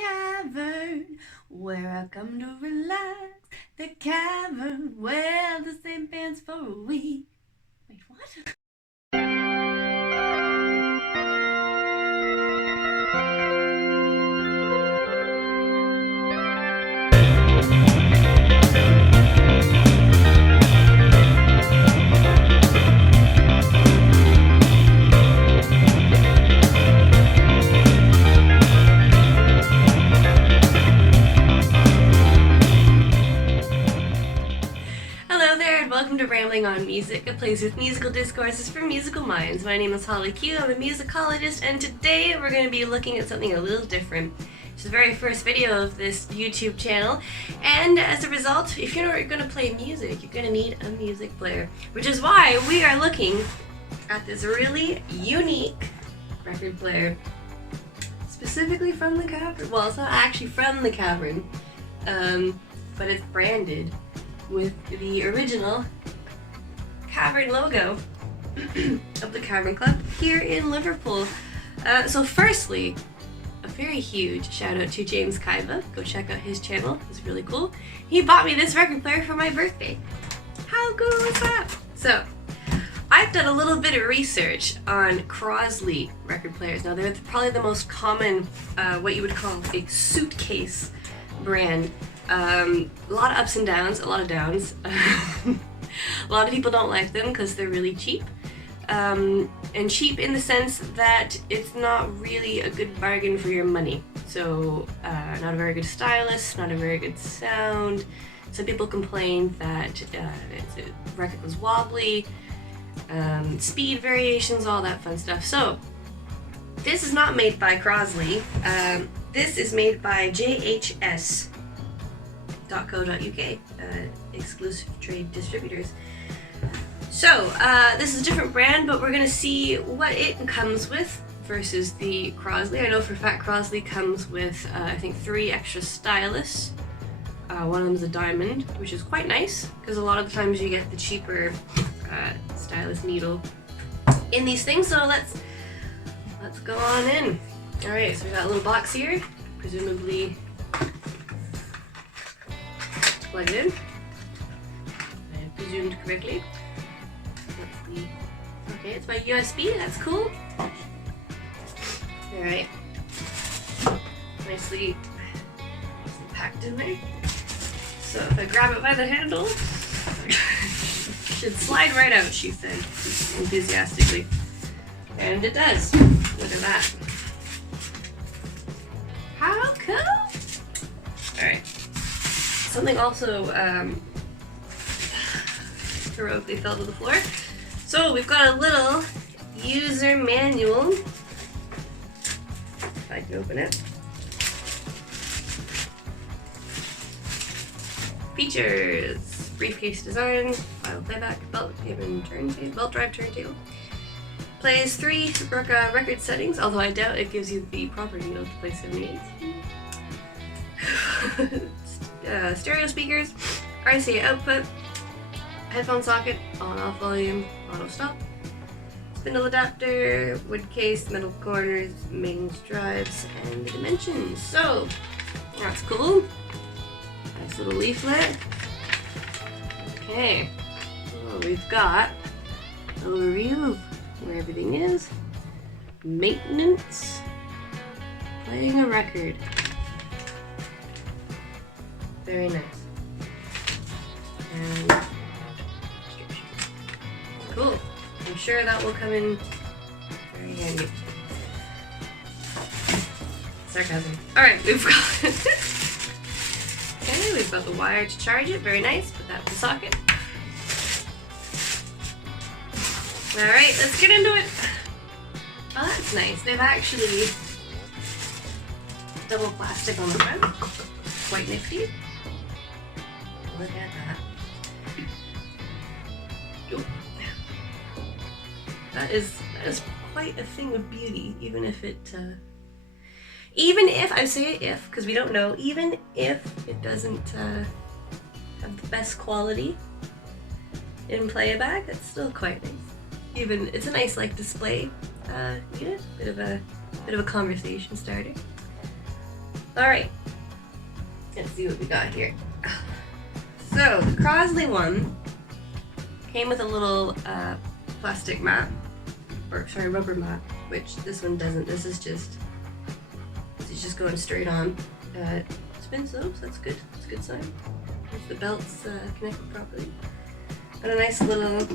cavern where I come to relax. The cavern where the same pants for a week. Wait, what? Welcome to Rambling on Music, a place with musical discourses for musical minds. My name is Holly Q, I'm a musicologist, and today we're going to be looking at something a little different. It's the very first video of this YouTube channel, and as a result, if you're going to play music, you're going to need a music player, which is why we are looking at this really unique record player, specifically from the Cavern. Well, it's not actually from the Cavern, but it's branded with the original Cavern logo of the Cavern Club here in Liverpool. So firstly, a very huge shout out to James Kaiba. Go check out his channel, it's really cool. He bought me this record player for my birthday. How cool is that? So, I've done a little bit of research on Crosley record players. Now they're probably the most common, what you would call a suitcase brand. A lot of ups and downs, a lot of downs. A lot of people don't like them because they're really cheap. And cheap in the sense that it's not really a good bargain for your money. So, not a very good stylus, not a very good sound. Some people complain that the record was wobbly, speed variations, all that fun stuff. So, this is not made by Crosley. This is made by JHS.co.uk, exclusive trade distributors. So this is a different brand, but we're gonna see what it comes with versus the Crosley. I know for a fact Crosley comes with I think 3 extra stylus. One of them is a diamond, which is quite nice because a lot of the times you get the cheaper stylus needle in these things. So let's go on in. All right, so we got a little box here, presumably plug it in. I presumed correctly. Okay, it's by USB, that's cool. Alright. Nicely packed in there. So if I grab it by the handle, it should slide right out, she said, enthusiastically. And it does. Look at that. How cool! Alright. Something also heroically fell to the floor. So we've got a little user manual. If I can open it. Features: briefcase design, file playback, belt drive turntable. Plays 3 record settings, although I doubt it gives you the proper needle to play 78. Stereo speakers, RCA output, headphone socket, on-off volume, auto-stop, spindle adapter, wood case, metal corners, mains, drives, and the dimensions. So, that's cool. Nice little leaflet. Okay, so we've got a overview of where everything is. Maintenance, playing a record. Very nice. And cool. I'm sure that will come in very handy. Sarcasm. Alright, we've got okay, we've got the wire to charge it. Very nice. Put that in the socket. Alright, let's get into it. Oh, that's nice. They've actually double plastic on the front. Quite nifty. Look at that. That is quite a thing of beauty, even if I say if, because we don't know, even if it doesn't have the best quality in playback, it's still quite nice. It's a nice display unit, bit of a conversation starter. Alright, let's see what we got here. So, the Crosley one came with a little plastic mat, or sorry, rubber mat, which this one doesn't. This is just going straight on. Spins though, so that's good. That's a good sign. If the belt's connected properly. And a nice little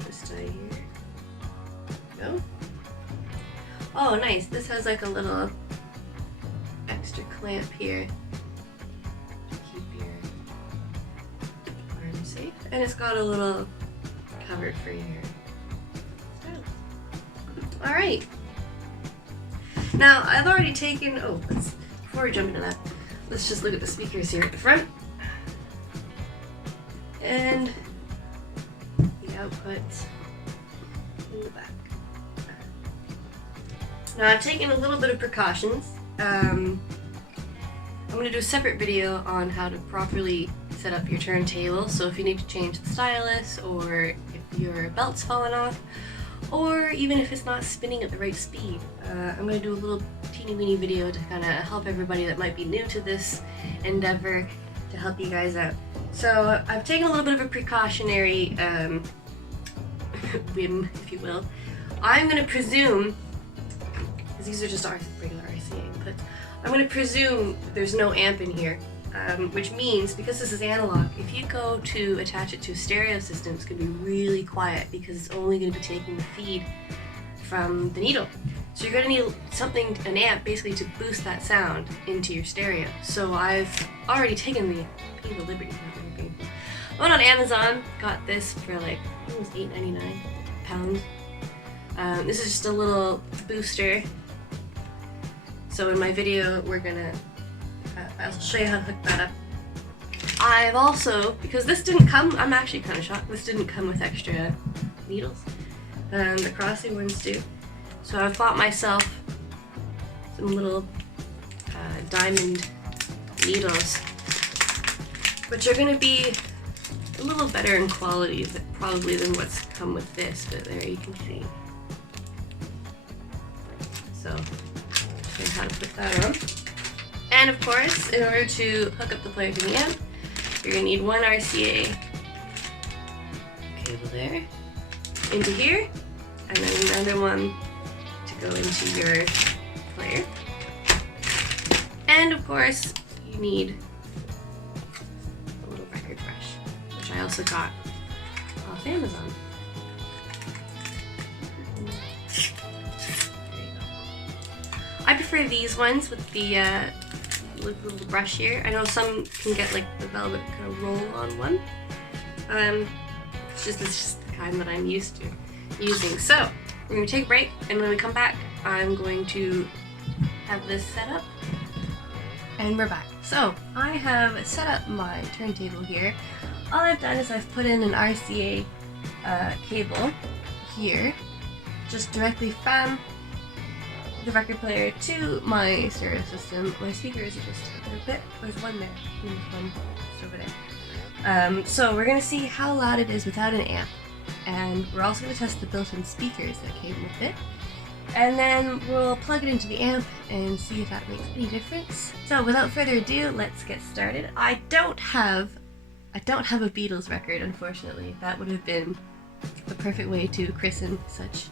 twist tie here. Go. Oh, nice. This has like a little extra clamp here to keep your arm safe. And it's got a little cover for your stylus. Alright. Now, I've already taken, before we jump into that, let's just look at the speakers here at the front. And the output in the back. Now, I've taken a little bit of precautions. I'm going to do a separate video on how to properly set up your turntable. So if you need to change the stylus, or if your belt's fallen off, or even if it's not spinning at the right speed. I'm going to do a little teeny weeny video to kind of help everybody that might be new to this endeavor, to help you guys out. So I've taken a little bit of a precautionary whim, if you will. I'm going to presume, because these are just our regular RCA inputs, I'm going to presume there's no amp in here. Which means, because this is analog, if you go to attach it to a stereo system, it's going to be really quiet because it's only going to be taking the feed from the needle. So you're going to need something, an amp, basically to boost that sound into your stereo. So I've already taken the liberty. I went on Amazon, got this for like, I think it was £8.99. This is just a little booster. So in my video, I'll show you how to hook that up. I've also, because this didn't come, I'm actually kind of shocked, this didn't come with extra needles. The Crosley ones do. So I've bought myself some little diamond needles, which are going to be a little better in quality probably than what's come with this, but there you can see. So, show you how to put that on. And of course, in order to hook up the player to the amp, you're going to need one RCA cable there, into here, and then another one to go into your player. And of course, you need a little record brush, which I also got off Amazon. There you go. I prefer these ones with the little brush here. I know some can get like the velvet kind of roll-on one. It's just the kind that I'm used to using. So we're going to take a break, and when we come back, I'm going to have this set up, and we're back. So I have set up my turntable here. All I've done is I've put in an RCA cable here, just directly from the record player to my stereo system. My speakers are just a little bit. There's one there. There's one just over there. So we're going to see how loud it is without an amp. And we're also going to test the built-in speakers that came with it. And then we'll plug it into the amp and see if that makes any difference. So without further ado, let's get started. I don't have a Beatles record, unfortunately. That would have been the perfect way to christen such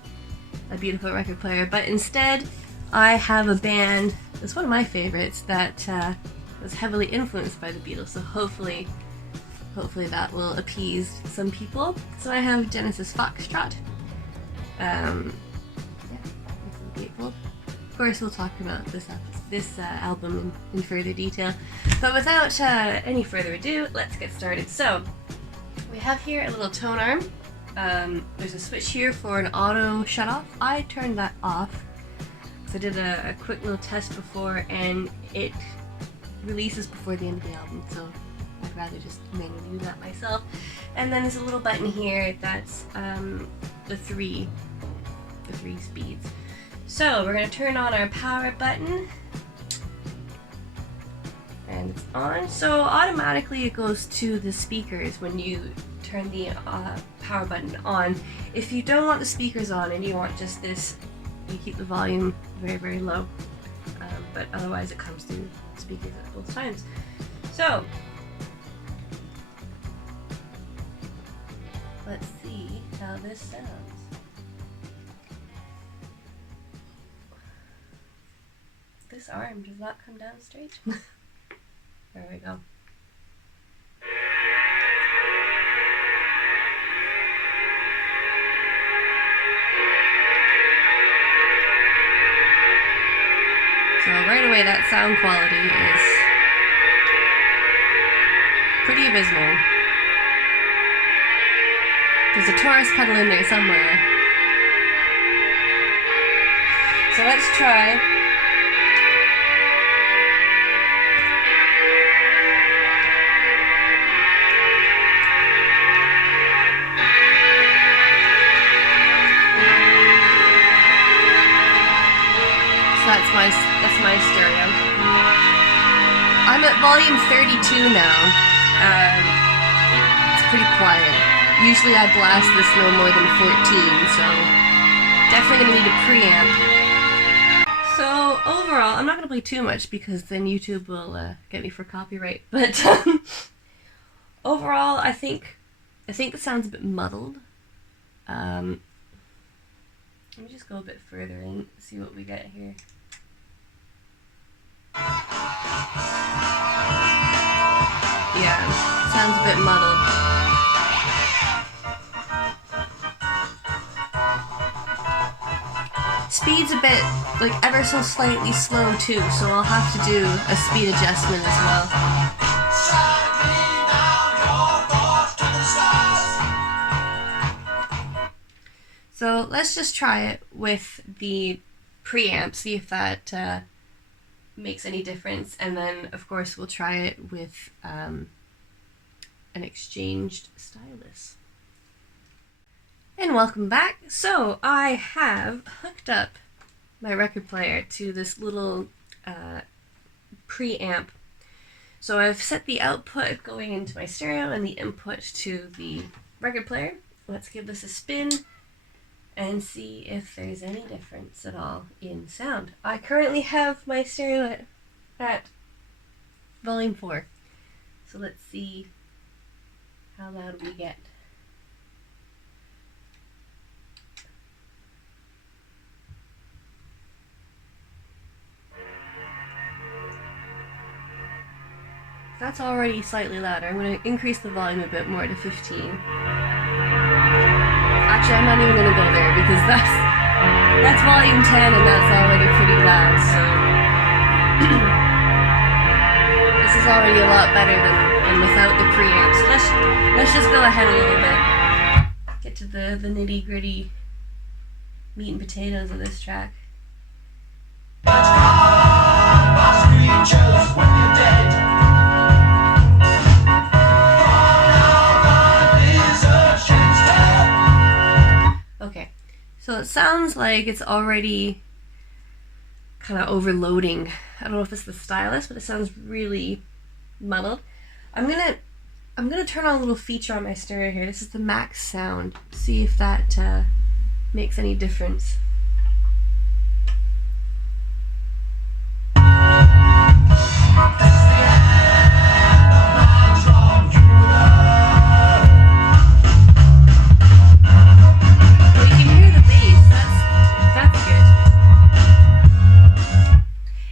a beautiful record player. But instead, I have a band that's one of my favorites that was heavily influenced by the Beatles. So hopefully that will appease some people. So I have Genesis Foxtrot. Of course, we'll talk about this album in further detail. But without any further ado, let's get started. So we have here a little tone arm. There's a switch here for an auto shut-off. I turned that off because I did a quick little test before, and it releases before the end of the album, so I'd rather just manually do that myself. And then there's a little button here that's the three speeds. So we're going to turn on our power button, and it's on. So automatically it goes to the speakers when you turn the power button on. If you don't want the speakers on and you want just this you keep the volume very, very low, but otherwise it comes through speakers at both times. So let's see how this sounds. This arm does not come down straight. There we go. So right away that sound quality is pretty abysmal. There's a Taurus pedal in there somewhere. So let's try. So that's my stereo. I'm at volume 32 now. It's pretty quiet. Usually I blast this no more than 14, so definitely gonna need a preamp. So overall, I'm not gonna play too much because then YouTube will get me for copyright. But overall, I think it sounds a bit muddled. Let me just go a bit further and see what we get here. Yeah, sounds a bit muddled. Speed's a bit, like, ever so slightly slow too, so I'll have to do a speed adjustment as well. So let's just try it with the preamp, see if that makes any difference, and then of course we'll try it with an exchanged stylus. And welcome back. So I have hooked up my record player to this little preamp. So I've set the output going into my stereo and the input to the record player. Let's give this a spin and see if there's any difference at all in sound. I currently have my stereo at volume 4. So let's see how loud we get. That's already slightly louder. I'm going to increase the volume a bit more to 15. Actually, I'm not even going to go there because that's volume 10 and that's already pretty loud, so this is already a lot better than without the preamp. So let's just go ahead a little bit. Get to the nitty gritty meat and potatoes of this track. Okay, so it sounds like it's already kind of overloading. I don't know if it's the stylus, but it sounds really muddled. I'm gonna turn on a little feature on my stereo here. This is the max sound. See if that makes any difference.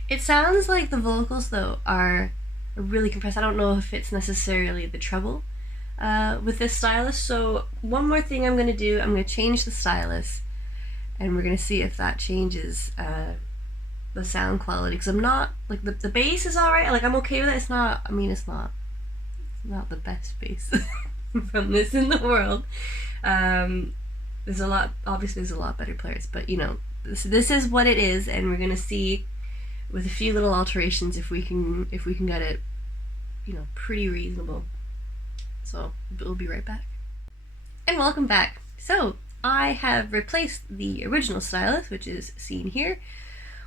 It sounds like the vocals, though, are really compressed. I don't know if it's necessarily the treble with this stylus. So one more thing I'm going to do, I'm going to change the stylus, and we're going to see if that changes the sound quality. Because I'm not, like, the bass is alright. Like, I'm okay with it. It's not, I mean, it's not the best bass from this in the world. There's a lot, obviously there's a lot better players, but, you know, this is what it is, and we're going to see with a few little alterations if we can get it, you know, pretty reasonable. So we'll be right back. And welcome back. So I have replaced the original stylus, which is seen here,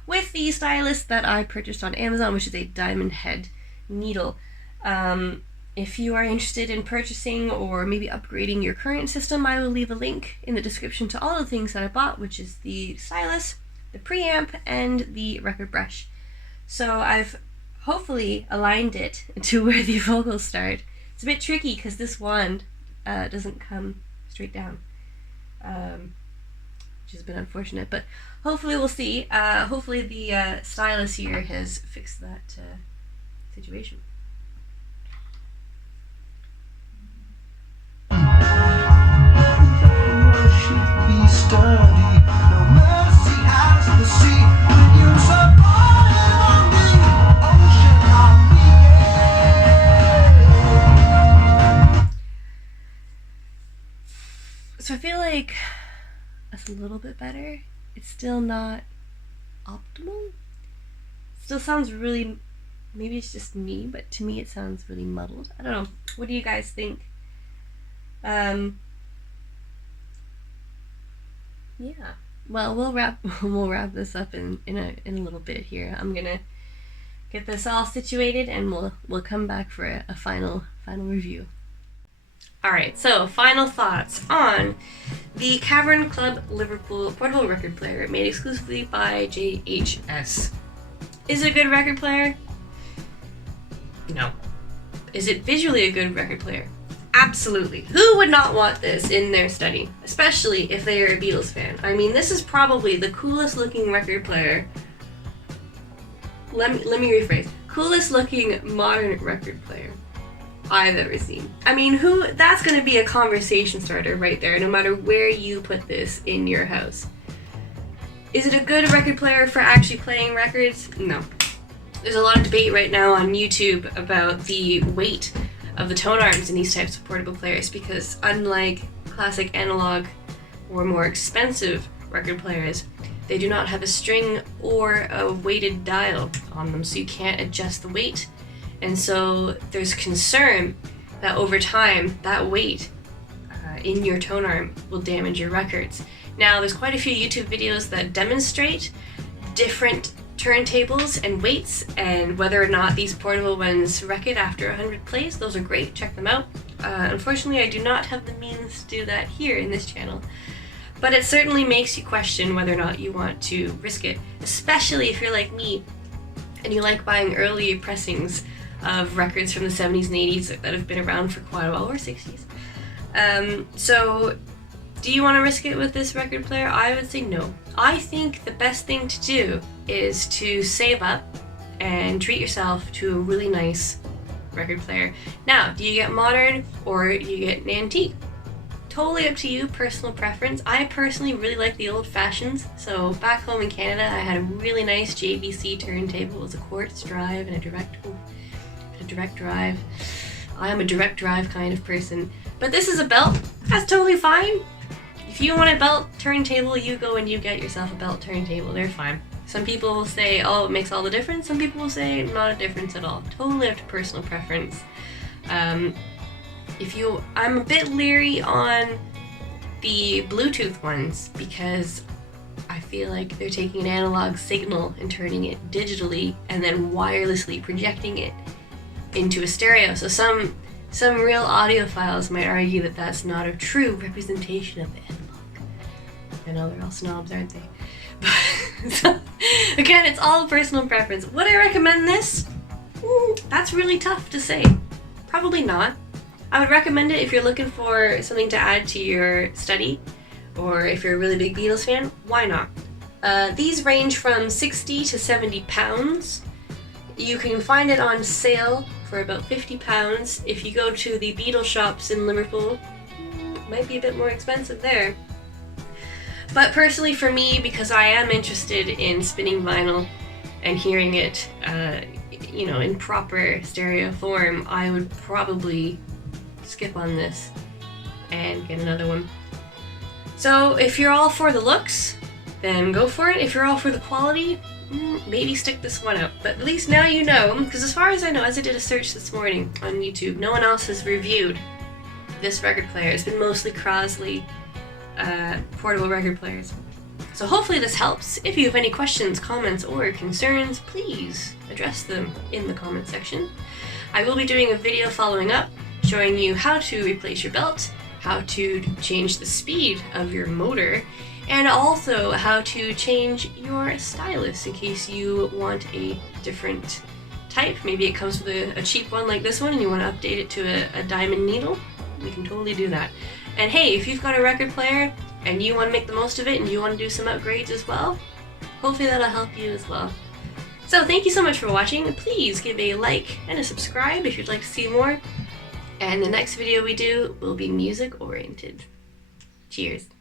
with the stylus that I purchased on Amazon, which is a diamond head needle. If you are interested in purchasing or maybe upgrading your current system, I will leave a link in the description to all the things that I bought, which is the stylus, the preamp and the record brush. So I've hopefully aligned it to where the vocals start. It's a bit tricky because this wand doesn't come straight down, which has been unfortunate, but hopefully we'll see. Hopefully the stylus here has fixed that situation. So I feel like that's a little bit better. It's still not optimal. Still sounds really, maybe it's just me, but to me it sounds really muddled. I don't know. What do you guys think? Yeah. Well, we'll wrap this up in a little bit here. I'm gonna get this all situated, and we'll come back for a final review. Alright, so final thoughts on the Cavern Club Liverpool Portable Record Player made exclusively by JHS. Is it a good record player? No. Is it visually a good record player? Absolutely. Who would not want this in their study? Especially if they are a Beatles fan. I mean, this is probably the coolest looking record player. Let me rephrase. Coolest looking modern record player I've ever seen. I mean, that's going to be a conversation starter right there, no matter where you put this in your house. Is it a good record player for actually playing records? No. There's a lot of debate right now on YouTube about the weight of the tone arms in these types of portable players, because unlike classic analog or more expensive record players, they do not have a string or a weighted dial on them, so you can't adjust the weight. And so there's concern that over time, that weight in your tone arm will damage your records. Now, there's quite a few YouTube videos that demonstrate different turntables and weights and whether or not these portable ones wreck it after 100 plays. Those are great, check them out. Unfortunately, I do not have the means to do that here in this channel. But it certainly makes you question whether or not you want to risk it, especially if you're like me and you like buying early pressings of records from the 70s and 80s that have been around for quite a while, or 60s. So do you want to risk it with this record player? I would say no. I think the best thing to do is to save up and treat yourself to a really nice record player. Now, do you get modern or do you get an antique? Totally up to you, personal preference. I personally really like the old fashions. So back home in Canada, I had a really nice JVC turntable. It was a quartz drive and a direct drive. I am a direct drive kind of person. But this is a belt. That's totally fine. If you want a belt turntable, you go and you get yourself a belt turntable. They're fine. Some people will say, oh, it makes all the difference. Some people will say, not a difference at all. Totally up to personal preference. I'm a bit leery on the Bluetooth ones because I feel like they're taking an analog signal and turning it digitally and then wirelessly projecting it into a stereo. So some real audiophiles might argue that that's not a true representation of the analog. I know they're all snobs, aren't they? But so, again, it's all personal preference. Would I recommend this? That's really tough to say. Probably not. I would recommend it if you're looking for something to add to your study, or if you're a really big Beatles fan, why not? These range from 60 to 70 pounds. You can find it on sale for about 50 pounds. If you go to the Beatles shops in Liverpool, it might be a bit more expensive there. But personally for me, because I am interested in spinning vinyl and hearing it, in proper stereo form, I would probably skip on this and get another one. So if you're all for the looks, then go for it. If you're all for the quality, maybe stick this one out. But at least now you know, because as far as I know, as I did a search this morning on YouTube, no one else has reviewed this record player. It's been mostly Crosley portable record players. So hopefully this helps. If you have any questions, comments, or concerns, please address them in the comment section. I will be doing a video following up showing you how to replace your belt, how to change the speed of your motor, and also how to change your stylus in case you want a different type. Maybe it comes with a cheap one like this one and you want to update it to a diamond needle. We can totally do that. And hey, if you've got a record player and you want to make the most of it and you want to do some upgrades as well, hopefully that'll help you as well. So thank you so much for watching. Please give a like and a subscribe if you'd like to see more. And the next video we do will be music oriented. Cheers.